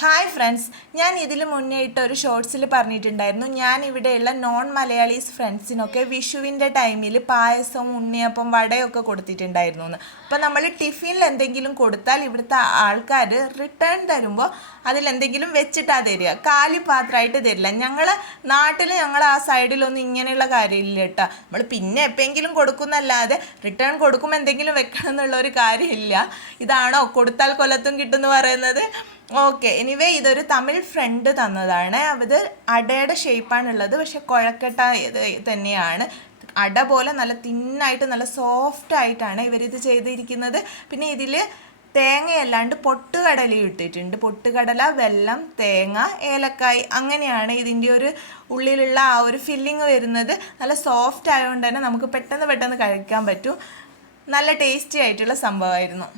Hi friends, ഞാൻ ഇതിൽ മുന്നേ ഇട്ട ഒരു ഷോർട്സിൽ പറഞ്ഞിട്ടുണ്ടായിരുന്നു ഞാൻ ഇവിടെയുള്ള നോൺ മലയാളീസ് ഫ്രണ്ട്സിനൊക്കെ വിഷുവിൻ്റെ ടൈമിൽ പായസം, ഉണ്ണിയപ്പം, വടയൊക്കെ കൊടുത്തിട്ടുണ്ടായിരുന്നു എന്ന്. അപ്പോൾ നമ്മൾ ടിഫിനിൽ എന്തെങ്കിലും കൊടുത്താൽ ഇവിടുത്തെ ആൾക്കാർ റിട്ടേൺ തരുമ്പോൾ അതിലെന്തെങ്കിലും വെച്ചിട്ടാണ് തരിക, കാലി പാത്രമായിട്ട് തരില്ല. നാട്ടിൽ ഞങ്ങൾ ആ സൈഡിലൊന്നും ഇങ്ങനെയുള്ള കാര്യമില്ല കേട്ടോ. നമ്മൾ പിന്നെ എപ്പോഴെങ്കിലും കൊടുക്കുന്നല്ലാതെ റിട്ടേൺ കൊടുക്കുമ്പോൾ എന്തെങ്കിലും വെക്കണം എന്നുള്ള ഒരു കാര്യമില്ല. ഇതാണോ കൊടുത്താൽ കൊല്ലത്തും കിട്ടുമെന്ന് പറയുന്നത്? ഓക്കെ, എനിവേ ഇതൊരു തമിഴ് ഫ്രണ്ട് തന്നതാണ്. അത് അടയുടെ ഷേപ്പാണുള്ളത്, പക്ഷെ കുഴക്കട്ട ഇത് തന്നെയാണ്. അട പോലെ നല്ല തിന്നായിട്ട് നല്ല സോഫ്റ്റ് ആയിട്ടാണ് ഇവരിത് ചെയ്തിരിക്കുന്നത്. പിന്നെ ഇതിൽ തേങ്ങയല്ലാണ്ട് പൊട്ടുകടലയും ഇട്ടിട്ടുണ്ട്. പൊട്ടുകടല, വെല്ലം, തേങ്ങ, ഏലക്കായ്, അങ്ങനെയാണ് ഇതിൻ്റെ ഒരു ഉള്ളിലുള്ള ആ ഒരു ഫില്ലിങ് വരുന്നത്. നല്ല സോഫ്റ്റ് ആയതുകൊണ്ട് തന്നെ നമുക്ക് പെട്ടെന്ന് കഴിക്കാൻ പറ്റും. നല്ല ടേസ്റ്റി ആയിട്ടുള്ള സംഭവമായിരുന്നു.